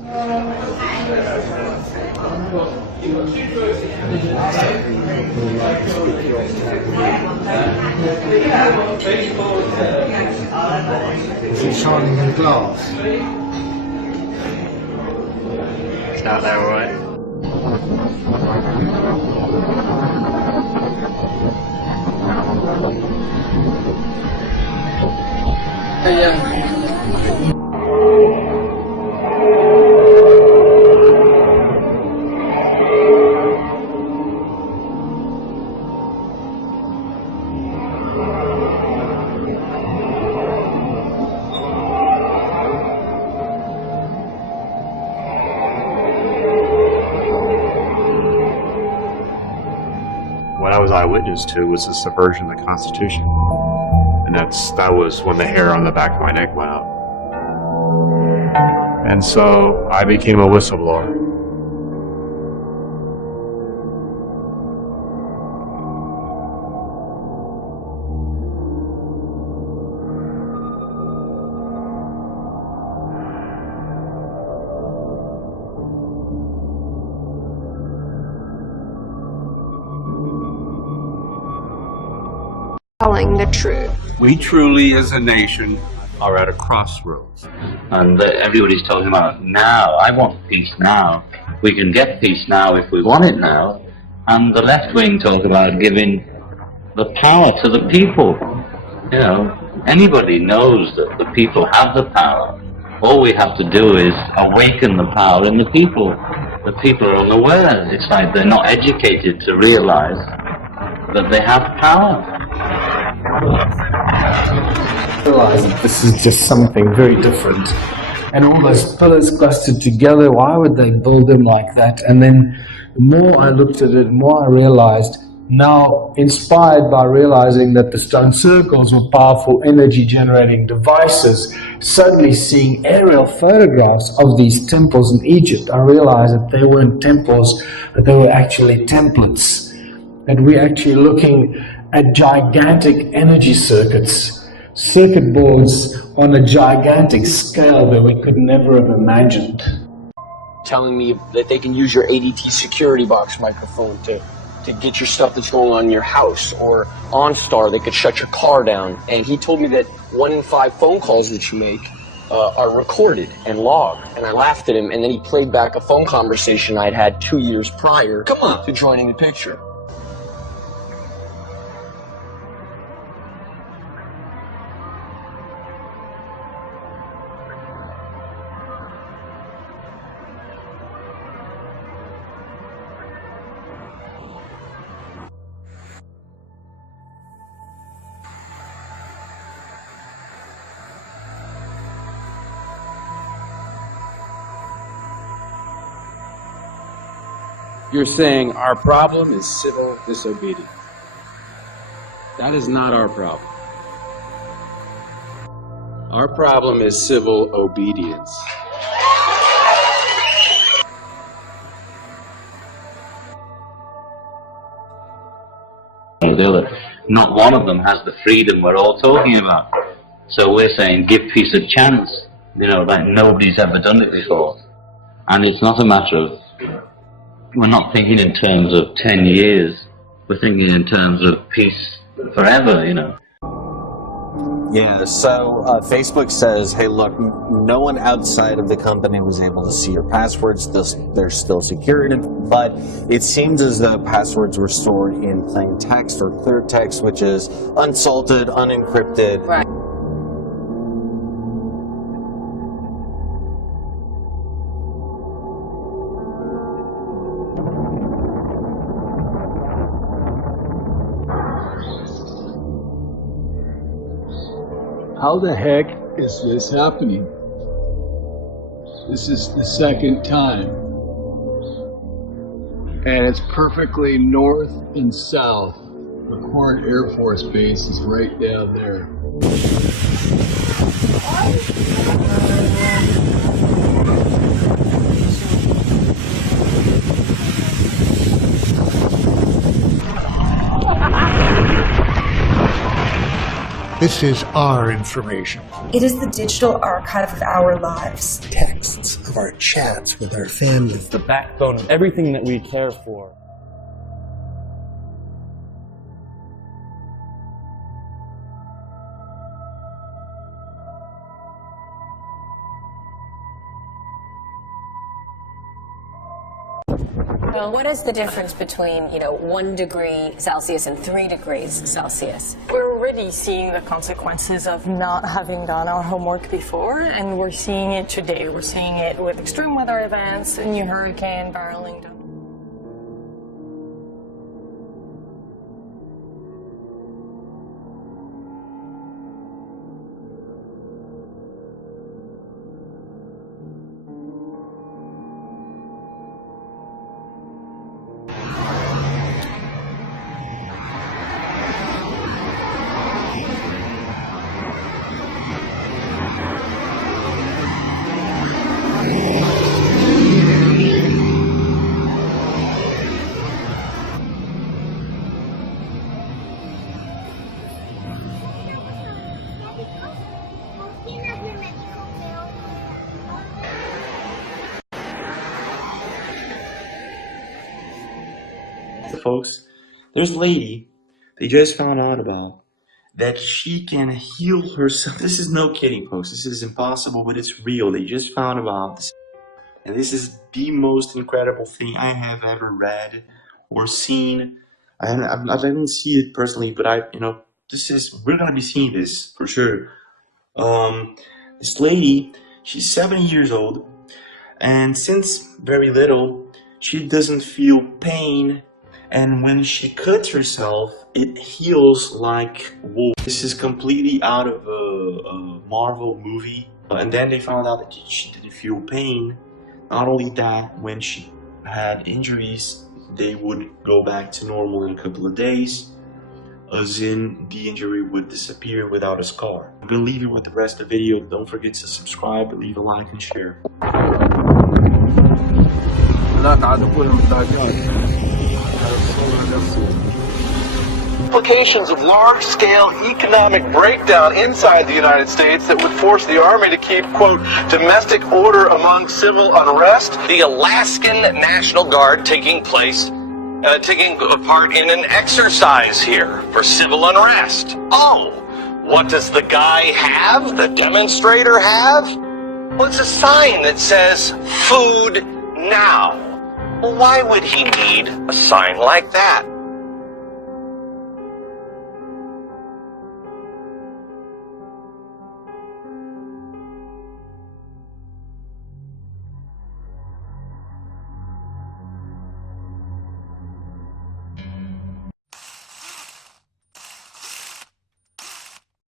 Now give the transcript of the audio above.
Is it shining in the glass? It's not that right. What I was eyewitness to was the subversion of the Constitution. And that was when the hair on the back of my neck went up. And so I became a whistleblower. Telling the truth. We truly, as a nation, are at a crossroads. And everybody's talking about now. I want peace now. We can get peace now if we want it now. And the left wing talk about giving the power to the people. You know, anybody knows that the people have the power. All we have to do is awaken the power in the people. The people are unaware. It's like they're not educated to realize that they have power. Realize that this is just something very different. And all those pillars clustered together, why would they build them like that? And then the more I looked at it, the more I realized, now inspired by realizing that the stone circles were powerful energy generating devices, suddenly seeing aerial photographs of these temples in Egypt, I realized that they weren't temples, but they were actually templates. That we're actually looking at gigantic energy circuits, circuit boards on a gigantic scale that we could never have imagined. Telling me that they can use your ADT security box microphone to get your stuff that's going on in your house, or OnStar, they could shut your car down. And he told me that 1 in 5 phone calls that you make are recorded and logged. And I laughed at him, and then he played back a phone conversation I'd had 2 years prior to joining the picture. You're saying our problem is civil disobedience. That is not our problem. Our problem is civil obedience. The other, not one of them has the freedom we're all talking about. So we're saying give peace a chance, you know, like nobody's ever done it before. And it's not a matter of, we're not thinking in terms of 10 years, we're thinking in terms of peace forever, you know. Yeah, so Facebook says, hey, look, no one outside of the company was able to see your passwords. They're still secured, but it seems as though passwords were stored in plain text or clear text, which is unsalted, unencrypted. Right. How the heck is this happening? This is the second time. And it's perfectly north and south. McCorn Air Force Base is right down there. This is our information. It is the digital archive of our lives. Texts of our chats with our families. The backbone of everything that we care for. Well, what is the difference between, 1 degree Celsius and 3 degrees Celsius? We're already seeing the consequences of not having done our homework before, and we're seeing it today. We're seeing it with extreme weather events, a new hurricane barreling down. Folks, there's a lady they just found out about that she can heal herself. This is no kidding, folks. This is impossible, but it's real. They just found about this. And this is the most incredible thing I have ever read or seen. I didn't see it personally, but we're gonna be seeing this for sure. This lady, she's 70 years old, and since very little, she doesn't feel pain. And when she cuts herself, it heals like wool. This is completely out of a Marvel movie. And then they found out that she didn't feel pain. Not only that, when she had injuries, they would go back to normal in a couple of days. As in, the injury would disappear without a scar. I'm gonna leave you with the rest of the video. Don't forget to subscribe, leave a like, and share. Implications of large-scale economic breakdown inside the United States that would force the Army to keep, quote, domestic order among civil unrest. The Alaskan National Guard taking part in an exercise here for civil unrest. Oh, what does the guy have? The demonstrator have? Well, it's a sign that says, food now. Well, why would he need a sign like that?